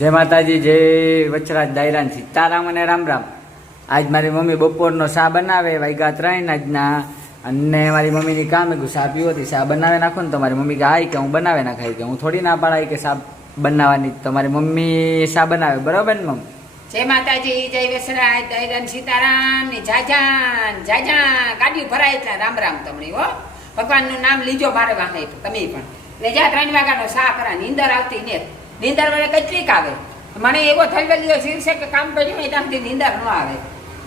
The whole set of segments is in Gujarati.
જય માતાજી, જય વચરાજ દાયરા સીતારામ અને રામ રામ. આજ મારી મમ્મી બપોરનો શા બનાવે, વાગ્યા 3 આજના. અને મારી મમ્મીની કામ હતું શા પીવો હતી, શા બનાવે નાખો ને તો મારી મમ્મી કે આય કે હું બનાવે નાખાય, કે હું થોડી ના પાડાય કે શા બનાવવાની. તો મારી મમ્મી શા બનાવે, બરોબર ને મમ્મી? જય માતાજી, જય વસરાજ દાયરા સીતારામ ને જાજાન જાજા ગાડી ભરાય એટલે રામ રામ તમને હો. ભગવાનનું નામ લીજો મારે વાહે તમે પણ ને જા 3 વાગ્યાનો શા કરા. નીંદર આવતી ને નીંદર વડે કેટલીક આવે. મને એવો થલવલ્યો શીર્ષે કે કામ કર્યું હોય ત્યાં સુધી નીંદર ન આવે.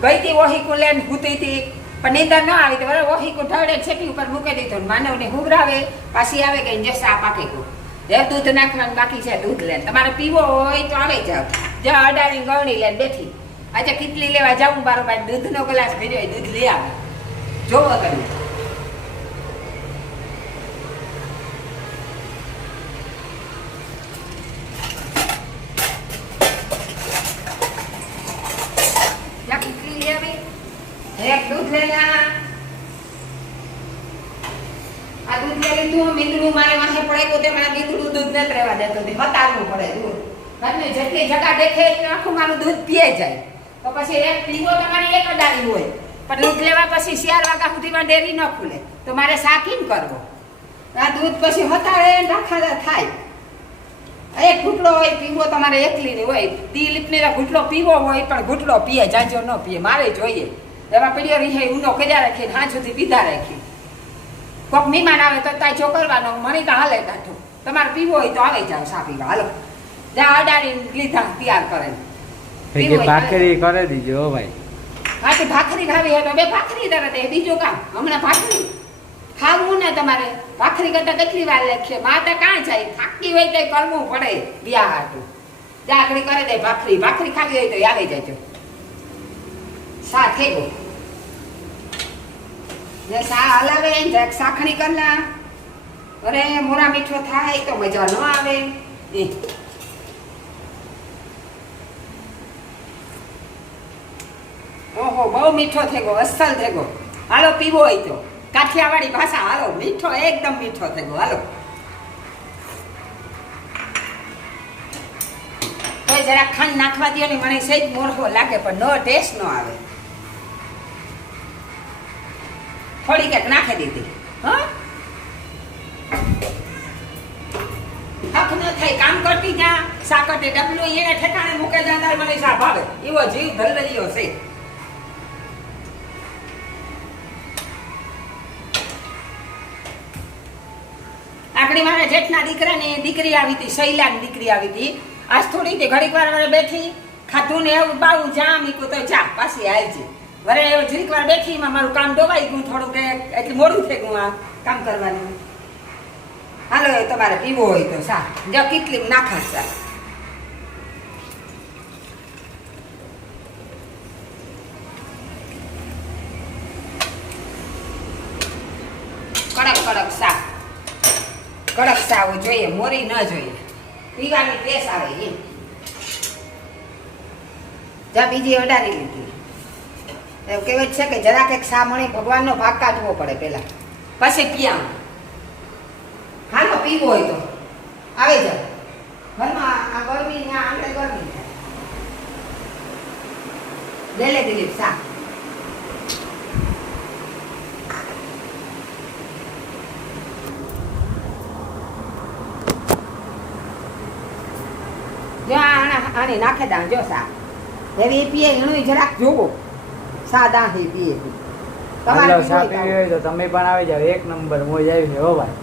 ગઈ હતી ઓહીકું લઈને ભૂતી હતી પણ નીંદર ન આવી તો બરાબર ઓહીકું ઢળે છેટી ઉપર મૂકી દીધું. માનવને હુવરાવે પાછી આવે કે જે શા પાકે ગયું એ દૂધ નાખવાનું બાકી છે. દૂધ લઈને તમારે પીવો હોય તો આવે જાવ. જ્યાં અડાડી ગવણી લઈને બેઠી આજે કેટલી લેવા જાઉં બારોબાર દૂધનો ગ્લાસ ભર્યો દૂધ લઈ આવે જોવો કર્યું. એક દૂધ લઈ આ દૂધ લઈ લીધું. મીંદડું મારે વાહે પડે તો તે મારે મીંદડું દૂધ નથી રહેવા દેતો, હતારવું પડે દૂધ. ઘરને જેટલી જગા દેખે એટલું આખું મારું દૂધ પીએ જાય. તો પછી એક પીવો તમારી એક અડાડી હોય પણ દૂધ લેવા પછી 4 વાગ્યા સુધીમાં ડેરી ન ખુલે તો મારે શાકીન કરવો. આ દૂધ પછી હતારે રાખા થાય. એક ઘૂંટડો હોય પીવો તમારે એકલી ની હોય. દી ઘૂંટડો પીવો હોય પણ ઘૂંટડો પીએ, જાજો ન પીએ. મારે જોઈએ એવા પીડીઓ રીહે ઊંડો કર્યા રાખીને હા સુધી પીધા રાખી. કોઈક મહેમાન આવે તો તાજો કરવાનો, મને તો હાલે કાઢો. તમારે પીવો હોય તો આવે જાવ શા પીવા. હાલો જ્યાં અડાડી લીધા તૈયાર કરે ભાખરી કરે દીજો ભાઈ. હા તો ભાખરી ખાવી હોય તો 2 ભાખરી તરત બીજું કામ. હમણાં ભાખરી ખાવું ને તમારે ભાખરી કરતા કેટલી વાર લખીએ. માતા કાં જાય થાકી હોય તો કરવું પડે બ્યાહ હાટું. જાકડી કરે દે ભાખરી. ભાખરી ખાવી હોય તો આવી જાય શા થઈ ગયું ને શા હલાવે ને સાખણી કરના. અરે મોરા મીઠો થાય તો મજા ન આવે. ઓહો બહુ મીઠો થઈ ગયો, અસલ થઈ ગયો. હાલો પીવો હોય તો કાઠિયાવાડી ભાષા હાલો મીઠો એકદમ મીઠો થઈ ગયો. હાલો તો જરા ખાંડ નાખવા દો ને મને સહેજ મોરખો લાગે પણ નો ટેસ્ટ ન આવે. થોડી કંઈક નાખી દીધી. હા હક ન થાય કામ કરતી ત્યાં સાકટે ડબલું એને ઠેકાણે મૂકે જાય મને શા ભાવે એવો જીવ ધલવલ્યો છે. આકડી મારા જેઠના દીકરાને દીકરી આવી હતી, શૈલાની દીકરી આવી હતી. આજ થોડી તે ઘડીક વાર બેઠી ખાધું ને એવું બાવું જા મીકું તો જા પાછી આવજે. વરે જરીક વાર બેઠી માં મારું કામ ડોવાઈ ગયું થોડુંક એટલે મોડું થઈ ગયું આ કામ કરવાનું. હાલો એ તમારે પીવો હોય તો શા જો કેટલી નાખા શા. કડક કડક શા, કડક સાવું જોઈએ, મોરી ન જોઈએ. પીવાની ટેસ આવે એમ. જા બીજી અડાડી લીધી. એવું કહેવાય છે કે જરાક એક શા મણી ભગવાનનો ભાગ કાઢવો પડે પેલા પછી પીવાનું. હાલો પીવો હોય તો આવે જાવ. ઘરમાં આ ગરમી ને આંગળે ગરમી થાય. લે લે દિલીપ શા. જો આને નાખે દાણ જો શા એવી પીએ એનું જરાક જોવો શા દાણ પીએ. તમારે શા પીવી હોય તો તમે પણ આવી જાવ. 1 નંબર મોજ આવી છે હો ભાઈ.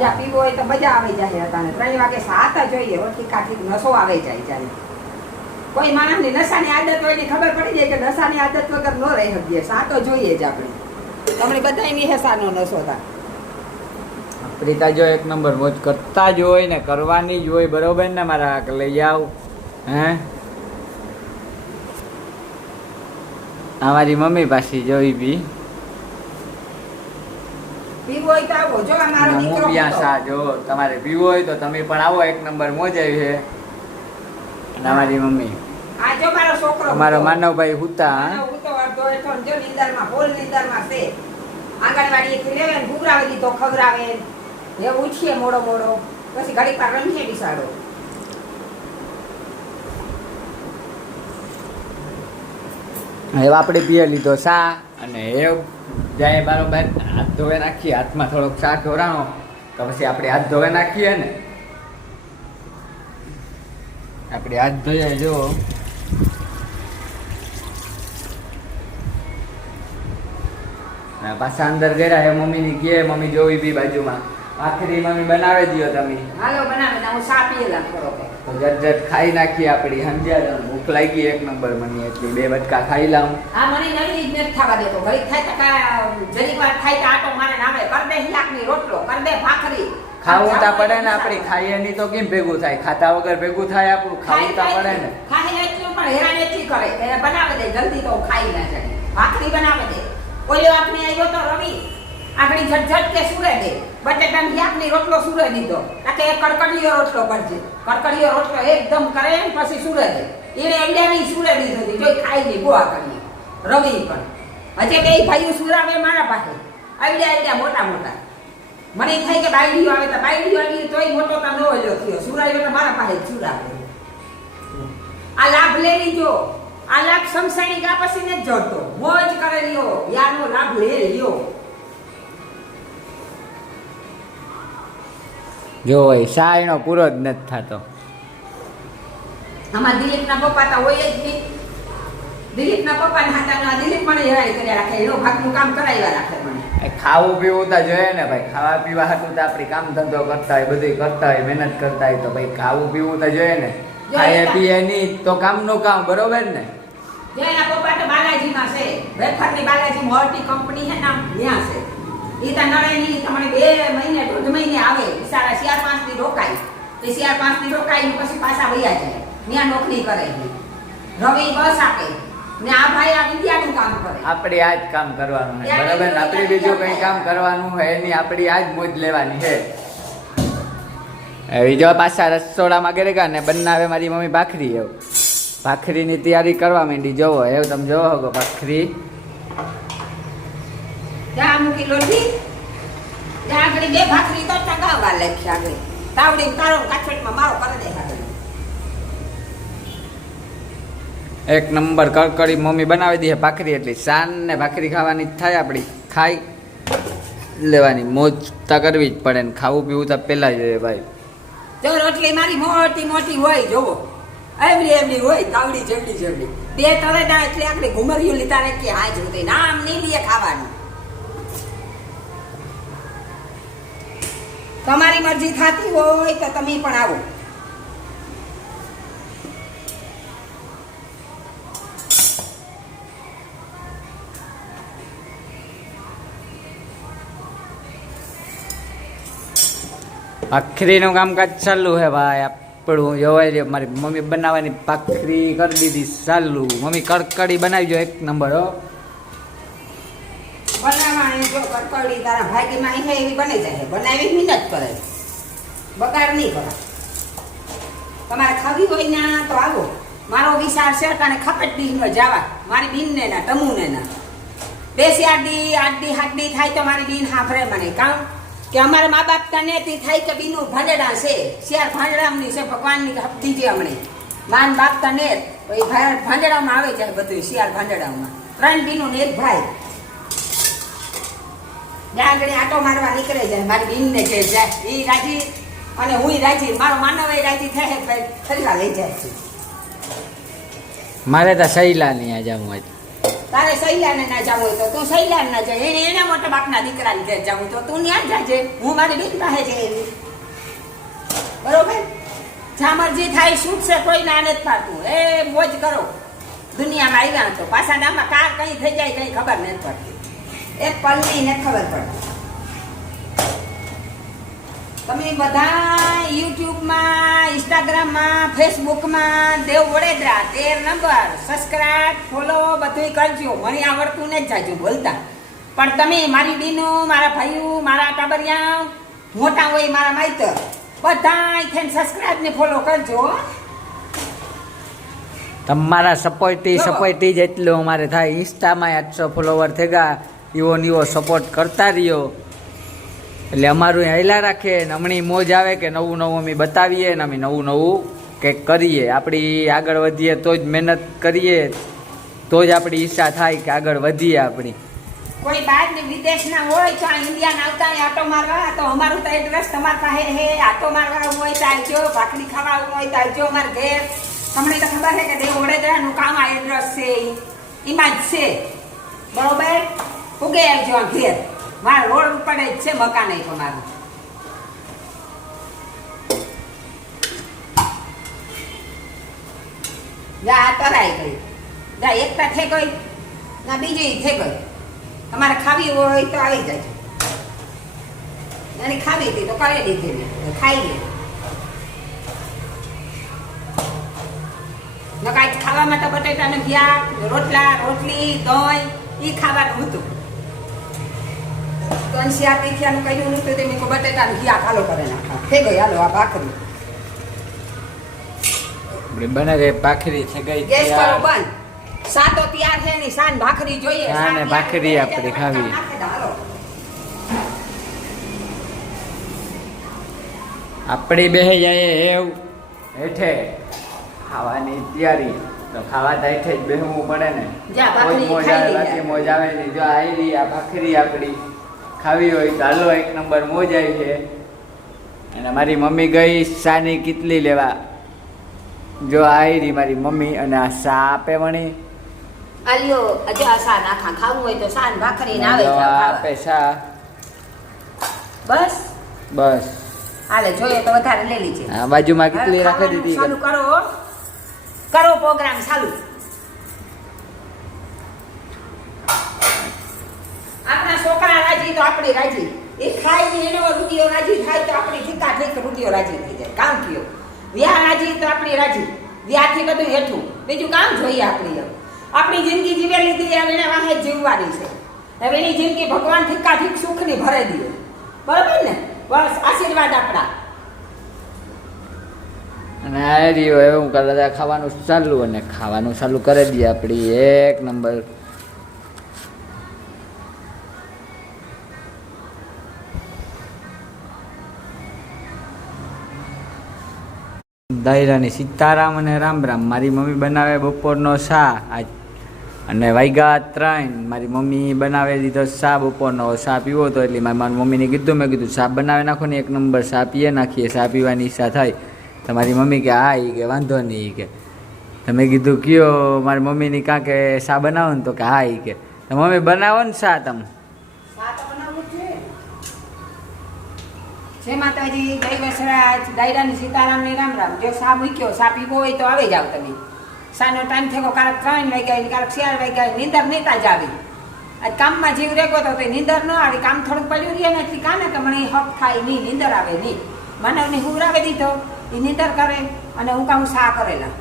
જા પીવો હોય તો મજા આવી જાય. હતા 3 વાગે સાતા જોઈએ ઓછી કાઠી નશો આવી જાય. ચાલે કોઈ માણસની નશાની આદત હોય ને ખબર પડી જાય કે નશાની આદત વગર ન રહી શકીએ. સાતો જોઈએ જ આપણે. તમને બધાની હેસાનો નશો થાય. પ્રીતા જો 1 નંબર મોજ કરતા જ હોય ને કરવાની જ હોય, બરોબર ને મારા લઈ જાવ. હે અમારી મમ્મી પાછી જોઈ બી પીવો હોય તો આવો. જો મારો દીકરો શા જો તમારે પીવો હોય તો તમે પણ આવો. 1 નંબર મોજ આવી છે. અમારી મમ્મી આ જો મારો છોકરો અમારો માનવભાઈ હુતા હુતો અડધો હેઠો જો નીંદરમાં બોલ નીંદરમાં છે. આંગણવાડીએથી લેવે ને ભૂગરાવી દીધો ખવરાવે એ ઉઠીએ મોડો મોડો પછી ઘડીક વાર રમીએ બિસાડો. હવે આપણે પીએ લીધો ચા અને એ જાય બરોબર હાથ ધોવે નાખીએ, હાથમાં થોડોક ચા ઢોરાણો તો પછી આપણે હાથ ધોવે નાખીએ ને, આપણે હાથ ધોઈએ જો પાછા અંદર ગયા એ મમ્મીની કહે, મમ્મી જોવી બી બાજુમાં ભાખરી મમ્મી બનાવી દો તમે. હાલો બનાવે ને હું ચા પીએલા થોડોક. તો જટ ખાઈ નાખીએ આપણી સમજ્યા, ભૂખ લાગી એક નંબર મને, એટલે 2 બટકા ખાઈ લાવું. હા મને નવી જ નથી થવા દેતો, ઘડી થાય તો જરી વાર થાય તો આટો મારે નામે કર દે હિલાકની રોટલો, કર દે ભાખરી. ખાવું તા પડે ને, આપણે ખાઈએ નહીં તો કેમ ભેગું થાય? ખાતા વગર ભેગું થાય આપણું? ખાવું તા પડે ને. ખાઈ એટલું પણ હેરાન એટલી કરે કે બનાવે દે જલ્દી તો ખાઈ ના જાય. ભાખરી બનાવે દે. ઓલો આપણે આવ્યો તો રવિ આગળી ઝટઝટ કે સુરે દે બટેટાની શાકની રોટલો સુરે દીધો, કે કડકડીયો રોટલો કરજે. કડકડીયો રોટલો એકદમ કરે પછી સુરે દે. એને અંડાની સુરે દીધો હતી, જોઈ ખાઈ ગઈ ગોવા કરી રવિ. પણ હજે બે ભાઈઓ સુરાવે મારા પાસે આવડ્યા મોટા મોટા. મને થાય કે બાયડીઓ આવે તો બાયડીઓ આવી તોય મોટો તો ન હોય થયો, સુરાયો તો મારા પાસે જ સુરાવે. આ લાભ લઈ લીજો, આ લાભ સમસાણી ગા પછી ને જ જોડતો, મોજ કરે લ્યો, યાનો લાભ લે લ્યો. જો હોય શાયનો પૂરો જ નથી થતો. આમાં દિલીપના પપ્પા તો હોય જ નહીં. દિલીપના પપ્પાને હાથાના દિલીપ મને હેરાઈ કર્યા રાખે, એનો ભાગનું કામ કરાવ્યા રાખે મને. ખાવું પીવું તો જોઈએ ને ભાઈ, ખાવા પીવા હાટું તો આપણે કામ ધંધો કરતા હોય, બધું કરતા હોય, મહેનત કરતા હોય, તો ભાઈ ખાવું પીવું તો જોઈએ ને. ખાઈએ પીએ નહીં તો કામનું કામ, બરોબર ને? જો એના પપ્પા તો બાલાજીમાં છે, વેફરની બાલાજી મોટી કંપની છે નામ ત્યાં છે. એ તો નડે નહીં, તમને 2 મહિને 1.5 મહિને આવે, સારા 4-5 દી રોકાય. તે 4-5 દી રોકાય પછી પાછા વયા જાય, ત્યાં નોકરી કરે. રવિ બસ આપે ને આ ભાઈ આ વિદ્યાનું કામ કરે. આપણે આ જ કામ કરવાનું છે, બરાબર ને? આપણે બીજું કઈ કામ કરવાનું હોય એની આપણી આ જ મોજ લેવાની છે. બીજો પાછા રસોડામાં ઘરે ગયા ને બનાવે મારી મમ્મી ભાખરી. એવું ભાખરીની તૈયારી કરવા માંડી. જોવો એવું તમે જોવો હો ભાખરી ત્યાં મૂકી લોટી, ત્યાં આગળ 2 ભાખરી તો ટગાવવા લખ્યા આગળ તાવડી તારો કાચપેટમાં મારો કરી દે આગળ. એક નંબર કડકડી મમ્મી બનાવી દે ભાખરી, એટલી શાન ને ભાખરી ખાવાની થાય. આપણી ખાઈ લેવાની, મોજ તા કરવી જ પડે ને. ખાવું પીવું તો પેલા જ ભાઈ. જો રોટલી મારી મોટી મોટી હોય, જોવો એવડી હોય, તાવડી જેવડી 2 તળેડા એટલે આપણે ઘુમરિયું લીધા ને કે આ જ હોતે નામ નહીં લે ખાવાનું. તમારી મરજી થતી હોય તો તમે પણ આવો. ભાખરીનું કામકાજ ચાલુ હે ભાઈ આપણું. જોવાય મારી મમ્મી બનાવવાની ભાખરી કરી દીધી ચાલુ. મમ્મી કડકડી બનાવજો એક નંબર હો. બનાવવાની જો કડકડી તારા ભાગીમાં અહીં એવી બની જાય, બનાવી મહેનત કરે, બગાડ નહીં કરે. તમારે ખાવી હોય ના તો આવો. મારો વિચાર છે કારણ ખપટ દી જવા મારી બીનને ના તમુને ના 2 8 દી 7 દી થાય તો મારી બીન હાફરે મને. કામ કે અમારા મા બાપ તને થી થાય કે બીનું ભાંજડા છે, શિયાર ભાંજડામની છે, ભગવાનની હપ્તી છે. હમણે માન બાપ તને ભાંજડામાં આવે જાય બધું, શિયાર ભાંજડામાં 3 બીનું ને 1 ભાઈ. ત્યાં આગળ આટો મારવા નીકળે જાય, મારી બીનને કે જાય એ રાજી અને હું રાજી, મારો માનવ રાજી થાય ખરીદવા લઈ જાય છે. મારે તો સહેલા નહીં આ જાવું હોય. તારે સહેલાને ના જવું હોય તો તું સહેલાને ના જાય, એને એના મોટા બાપના દીકરાની ઘેર જવું તો તું ત્યાં જાજે. હું મારી બેન પાસે જઈ, બરોબર? જ્યાં મરજી થાય શું છે, કોઈ ના નથી પાડતું. એ મોજ કરો. દુનિયામાં આવ્યા તો પાછા નામાં કાર કઈ થઈ જાય કઈ ખબર નથી પડતી, એક પલની ને ખબર પડે. તમે બધા યુટ્યુબમાં, ઇન્સ્ટાગ્રામમાં, ફેસબુકમાં દેવ વડોદરા 13 નંબર સબસ્ક્રાઇબ ફોલો બધું કરજો. મને આવડતું ને જ જાજુ બોલતા, પણ તમે મારી બીનો, મારા ભાઈઓ, મારા ટાબરિયા મોટા હોય, મારા માઈતર બધા સબસ્ક્રાઇબ ને ફોલો કરજો. તમારા સપોર્ટી જેટલું અમારે થાય. ઇન્સ્ટામાં 800 ફોલોવર થઈ ગયા, એવો ને એવો સપોર્ટ કરતા રહ્યો એટલે અમારું હેલા રાખે ને. હમણાં મોજ આવે કે નવું અમે બતાવીએ ને અમે નવું કંઈક કરીએ. આપણી આગળ વધીએ તો જ મહેનત કરીએ તો જ આપણી ઈચ્છા થાય કે આગળ વધીએ આપણી. કોઈ બહારની વિદેશના હોય તો આ ઇન્ડિયાના આવતા હોય આટો મારવા, તો અમારું તો એડ્રેસ તમારી પાસે હે. આટો મારવા આવવું હોય તો આવજો, ભાખરી ખાવા આવવું હોય તો આવજો અમારે ઘેર. તમને તો ખબર છે કે દેવ વડોદરાનું કામ આ એડ્રેસ છે એમાં જ છે, બરોબર? ઉગે આવજો આ ઘેર. મારા રોડ ઉપર જ છે મકાન એ તમારું. જા આ તરાઈ ગઈ, જા એકતા થઈ ગઈ ના બીજી થઈ ગઈ. તમારે ખાવી હોય તો આવી જાય. એને ખાવી હતી તો કરી દીધી મેં, ખાઈ લે. નકાઈ ખાવામાં તો બટેટાને ભિયા, રોટલા, રોટલી, દહીં એ ખાવાનું હતું. તો અંશિયા પીઠિયાનું કહ્યું નહોતું તે મેં બટેટાને ભિયા ખાલો કરે નાખા. થઈ ગઈ હાલો આ ભાખરી. બને રે ભાખરી છે ગઈ. ગેસ કરો બંધ. સાતો તૈયાર છે ને સાન ભાખરી જોઈએ. સાને ભાખરી આપણે ખાવી. આપણે બેહી જાય એવું હેઠે ખાવાની તૈયારી. તો ખાવા તો હેઠે જ બેહવું પડે ને. મોજ આવે બાકી મોજ આવે ને. જો આવી આ ભાખરી આપણી ખાવી હોય તો હાલો, એક નંબર મોજ આવી છે. અને મારી મમ્મી ગઈ સાની કેટલી લેવા. જો આવી મારી મમ્મી અને આ સા આપે વણી. આલ્યો અજો આ સા નાખા ખાવું હોય તો સાન ભાખરી ના આવે આપે સા. બસ બસ હાલે જોઈએ તો વધારે લઈ લીજે. આ બાજુમાં કેટલી રાખી દીધી. ચાલુ કરો, કરો પ્રોગ્રામ ચાલુ. આપણા છોકરા રાજી તો આપણી રાજી. એ ખાઈ ને એનો રૂપિયો રાજી થાય તો આપણી ઠીકા ઠીક રૂપિયો રાજી થઈ જાય. કામ કયો વ્યાહ રાજી તો આપણી રાજી. વ્યાહથી બધું હેઠું બીજું કામ જોઈએ આપણી. આપણી જિંદગી જીવે લીધી હવે એને વાહે જીવવાની છે. હવે એની જિંદગી ભગવાન ઠીકા ઠીક સુખની ભરાઈ દે, બરોબર ને? બસ આશીર્વાદ આપણા. અને આ રહ્યો એવું કરે ખાવાનું ચાલુ, અને ખાવાનું ચાલુ કરી દઈએ આપણી એક નંબર. દાયરાની સીતારામ અને રામ રામ. મારી મમ્મી બનાવે બપોરનો શા આજ, અને વાગ્યા 3. મારી મમ્મી બનાવી દીધો શા બપોરનો. શા પીવો હતો એટલે મારી મમ્મીને કીધું, મેં કીધું શા બનાવી નાખો ને, એક નંબર શા પીએ નાખીએ. શા પીવાની ઈચ્છા થાય. તમારી મમ્મી કે હા, એ કે વાંધો નહીં. કે તમે કીધું કયો મારી મમ્મીની કાં કે શા બનાવો ને, તો કે હા. એ કે મમ્મી બનાવો ને શા તમે. જય માતાજી, જય વસરાજ, દાયરાની સીતારામની રામ રામ. જો સા મૂક્યો, સા પીવો હોય તો આવી જાવ તમે. સાનો ટાઈમ થયો, કારક 3 વાગ્યા, કારક 4 વાગ્યા. નીંદર નેતા જ આવી. આજ કામમાં જીવ રેગો તો નીંદર ન આવી. કામ થોડુંક પડ્યું રહે ને એટલી કાને કે મને હક થાય નહીં, નીંદર આવે નહીં. માનવને હુરાવી દીધો, એ નીંદર કરે અને હું કામ સા કરેલા.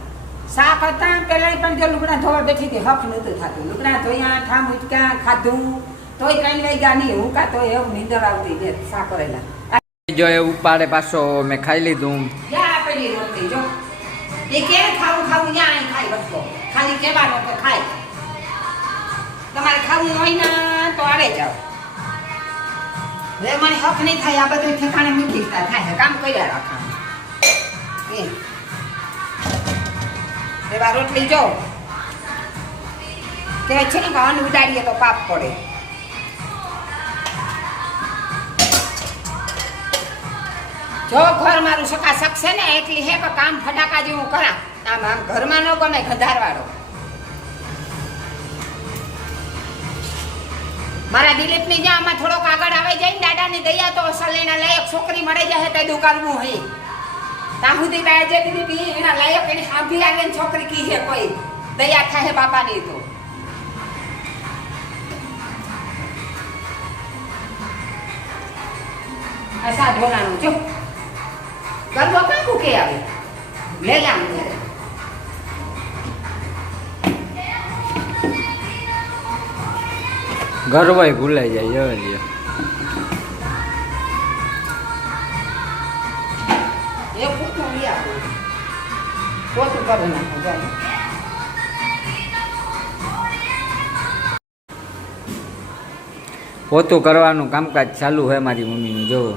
સા કરતા પેલા પણ જો લુગડા ધોવા બેઠી હતી, હક નહોતું થતું. લુગડા ધોયા, ઠામ ઉચક્યા, ખાધું તોય 3 વાગ્યા નહીં. હું કા તોય એવું નીંદર આવતી ને સા કરેલા. જો એ ઉપાડે પાછો મેં ખાઈ લીધું. યા પેલી રોટલી જો એ કે ખાવું ખાવું યા અહીં ખાઈ બસકો. ખાલી કહેવાનો તો ખાય. તમારે ખાવું હોય ને તો આવે જાઓ. હવે મને હક નહીં થાય. આ બધું ઠેકાણે મૂકી થાય. કામ કર્યા રાખવાનું. એવા રોટલી જો કે છે ને અન્ન ઉડાડીએ તો પાપ પડે. જો ઘર મારું સકાસક છે ને એટલી હે પણ કામ ફટાકા જેવું કરા. આમ આમ ઘરમાં ન ગમે ખધારવાળો. મારા દિલીપની જ્યાં આમાં થોડોક આગળ આવી જાય ને દાદાની દયા તો સલેના લાયક છોકરી મળે જાય તો દુ કરવું હોય. ત્યાં સુધી બાય જે દીદી એના લાયક એની સાંભળી આવે ને છોકરી કી છે કોઈ દયા થાય બાપાની તો. આ સા ઢોલાનું જો ગરબો કાં કુકે આવે લે લામ ગરવાય ભૂલાઈ જાય. હવે એ પૂછું લઈ આપું પોતું કરી નાખું જાય. પોતું કરવાનું કામકાજ ચાલુ હોય મારી મમ્મીનું. જોવો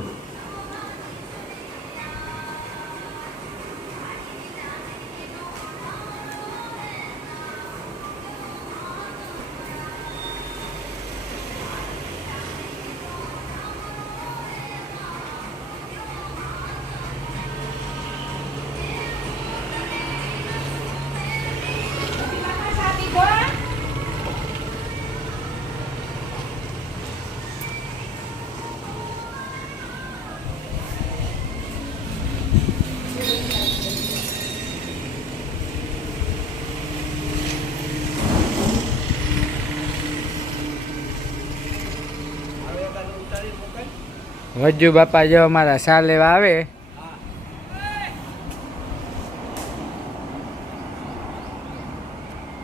વજ્જુ બાપા જો અમારા સા લેવા આવે.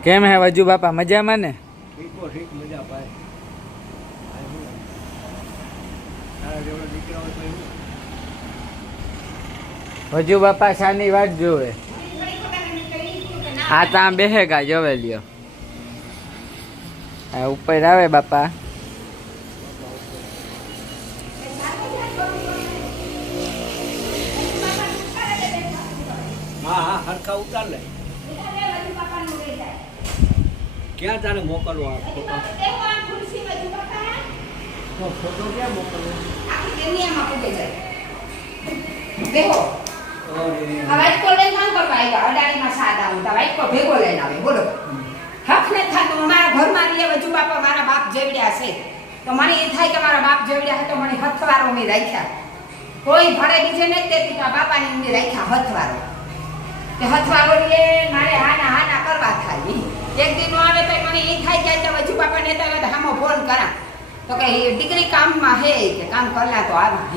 કેમ હે વજ્જુ બાપા, મજામાં ને? ઠીક મજા પાય. વજ્જુ બાપા સાની વાત જોવે. આ ત્યાં બેહેગા જોવે લ્યો. આ ઉપર આવે બાપા. હા હરખા ઉતાર લે. ક્યાં તારે મોકલવો આ ફોટો? ફોટો ક્યાં મોકલવો? દેખો આ વાઇટ કોલ લઈને કામ કરવા આવ્યા. અડાણીમાં સાદા હું વાઇટ કોલ ભેગો લઈને આવે. બોલો હક ને થાતું મારા ઘરમાં રે વજુ બાપા મારા બાપ જેવડ્યા છે તો મને એ થાય કે મારા બાપ જેવડ્યા છે તો મને હથવારો મેં રાખ્યા. કોઈ ભણે બીજે નહીં દેતી તો બાપાની મેં રાખ્યા હથવારો. કે હથવારો લે મારે હાના કરવા થાય. એક દિન આવે તો મને એ થાય કે વજુ બાપાને તો હામો ફોન કરા તો કે દીકરી કામમાં હે કે કામ કરલા તો આવા